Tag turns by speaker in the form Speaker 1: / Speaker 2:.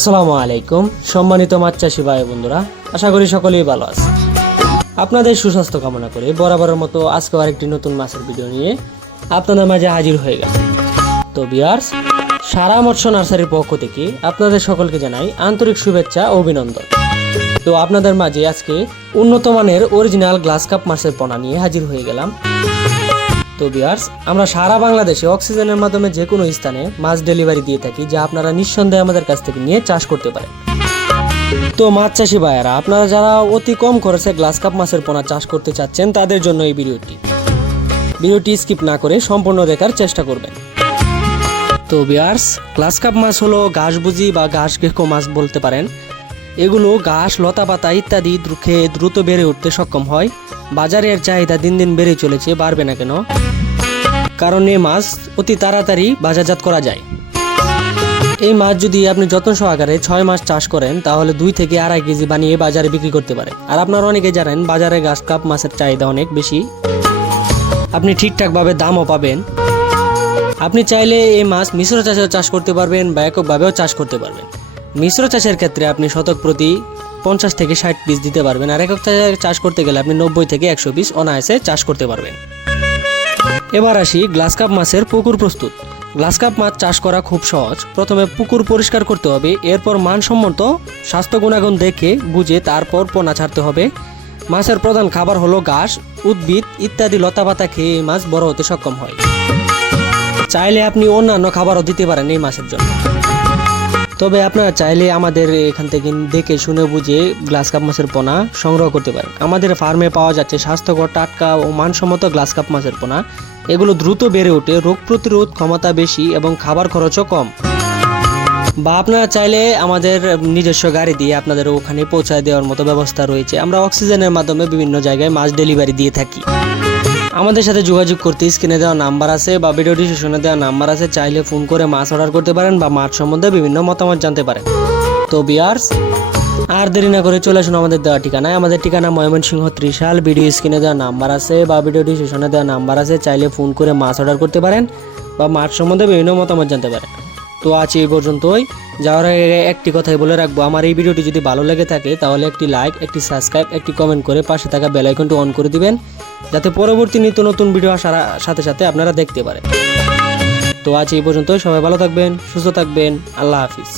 Speaker 1: আসসালামু আলাইকুম, সম্মানিত মাছ চাষি ভাই বন্ধুরা, আশা করি সকলেই ভালো আছে আপনাদের সুস্বাস্থ্য কামনা করে বরাবরের মতো আজকে আরেকটি নতুন মাছের ভিডিও নিয়ে আপনাদের মাঝে হাজির হয়ে গেল তো বিয়ার্স সারা মৎস্য নার্সারির পক্ষ থেকে আপনাদের সকলকে জানাই আন্তরিক শুভেচ্ছা ও অভিনন্দন। তো আপনাদের মাঝে আজকে উন্নত মানের অরিজিনাল গ্লাস কাপ মাছের পোনা নিয়ে হাজির হয়ে গেলাম। তো বিয়ার্স আমরা সারা বাংলাদেশে অক্সিজেনের মাধ্যমে যে কোনো স্থানে মাছ ডেলিভারি দিয়ে থাকি, যা আপনারা নিঃসন্দেহে আমাদের কাছ থেকে নিয়ে চাষ করতে পারেন। তো মাছ চাষি ভাইয়ারা, আপনারা যারা অতি কম খরচে গ্লাস কাপ মাছের পোনা চাষ করতে চাচ্ছেন, তাদের জন্য এই ভিডিওটি। ভিডিওটি স্কিপ না করে সম্পূর্ণ দেখার চেষ্টা করবেন। তো বিয়ার্স গ্লাস কাপ মাছ হলো ঘাস বুঝি বা ঘাস মাছ বলতে পারেন। এগুলো ঘাস, লতা পাতা ইত্যাদি খেয়ে দ্রুত বেড়ে উঠতে সক্ষম হয়। বাজারের চাহিদা দিন দিন বেড়ে চলেছে, বাড়বে না কেন? কারণ এই মাছ অতি তাড়াতাড়ি বাজারজাত করা যায়। এই মাছ যদি আপনি যত্ন সহকারে ছয় মাস চাষ করেন, তাহলে দুই থেকে আড়াই কেজি বানিয়ে বাজারে বিক্রি করতে পারে। আর আপনারা অনেকে জানেন, বাজারে গাছ কাপ মাছের চাহিদা অনেক বেশি। আপনি ঠিকঠাকভাবে দামও পাবেন। আপনি চাইলে এই মাছ মিশ্র চাষেও চাষ করতে পারবেন বা এককভাবেও চাষ করতে পারবেন। মিশ্র চাষের ক্ষেত্রে আপনি শতক প্রতি পঞ্চাশ থেকে ষাট পিস দিতে পারবেন, আর একক চাষে করতে গেলে আপনি নব্বই থেকে একশো পিস অনায়াসে চাষ করতে পারবেন। এবার আসি গ্লাস কাপ মাছের পুকুর প্রস্তুত। গ্লাস কাপ মাছ চাষ করা খুব সহজ। প্রথমে পুকুর পরিষ্কার করতে হবে, এরপর মানসম্মত স্বাস্থ্য গুণাগুণ দেখে বুঝে তারপর পোনা ছাড়তে হবে। মাছের প্রধান খাবার হলো ঘাস, উদ্ভিদ ইত্যাদি লতাপাতা খেয়ে এই মাছ বড় হতে সক্ষম হয়। চাইলে আপনি অন্যান্য খাবারও দিতে পারেন এই মাছের জন্য। তবে আপনারা চাইলে আমাদের এখান থেকে দেখে শুনে বুঝে গ্লাস কাপ মাছের পোনা সংগ্রহ করতে পারেন। আমাদের ফার্মে পাওয়া যাচ্ছে স্বাস্থ্যকর, টাটকা ও মানসম্মত গ্লাস কাপ মাছের পোনা। এগুলো দ্রুত বেড়ে ওঠে, রোগ প্রতিরোধ ক্ষমতা বেশি এবং খাবার খরচও কম। বা আপনারা চাইলে আমাদের নিজস্ব গাড়ি দিয়ে আপনাদের ওখানে পৌঁছায় দেওয়ার মতো ব্যবস্থা রয়েছে। আমরা অক্সিজেনের মাধ্যমে বিভিন্ন জায়গায় মাছ ডেলিভারি দিয়ে থাকি। আমাদের সাথে যোগাযোগ করতে স্ক্রিনে দেওয়া নাম্বার আছে বা ভিডিও ডিসক্রিপশনে দেওয়া নাম্বার আছে, চাইলে ফোন করে মাছ অর্ডার করতে পারেন বা মাছ সম্বন্ধে বিভিন্ন মতামত জানতে পারেন। তো বিয়ার্স, আর দেরি না করে চলে আসুন আমাদের দেওয়া ঠিকানায়। আমাদের ঠিকানা ময়মনসিংহ ত্রিশাল, ভিডিও স্ক্রিনে দেওয়া নাম্বার আছে বা ভিডিও ডিসক্রিপশনে দেওয়া নাম্বার আছে, চাইলে ফোন করে মাছ অর্ডার করতে পারেন বা মাছ সম্বন্ধে বিভিন্ন মতামত জানতে পারেন। তো আজ এই পর্যন্তই। যাওয়ার আগে একটি কথাই বলে রাখব, আমার এই ভিডিওটি যদি ভালো লেগে থাকে তাহলে একটি লাইক, একটি সাবস্ক্রাইব, একটি কমেন্ট করে পাশে থাকা বেল আইকনটি অন করে দিবেন। যাতে পরবর্তী নিত্য নতুন ভিডিও আসার সাথে সাথে আপনারা দেখতে পারেন। তো আজ এই পর্যন্ত সবাই ভালো থাকবেন, সুস্থ থাকবেন, আল্লাহ হাফিজ।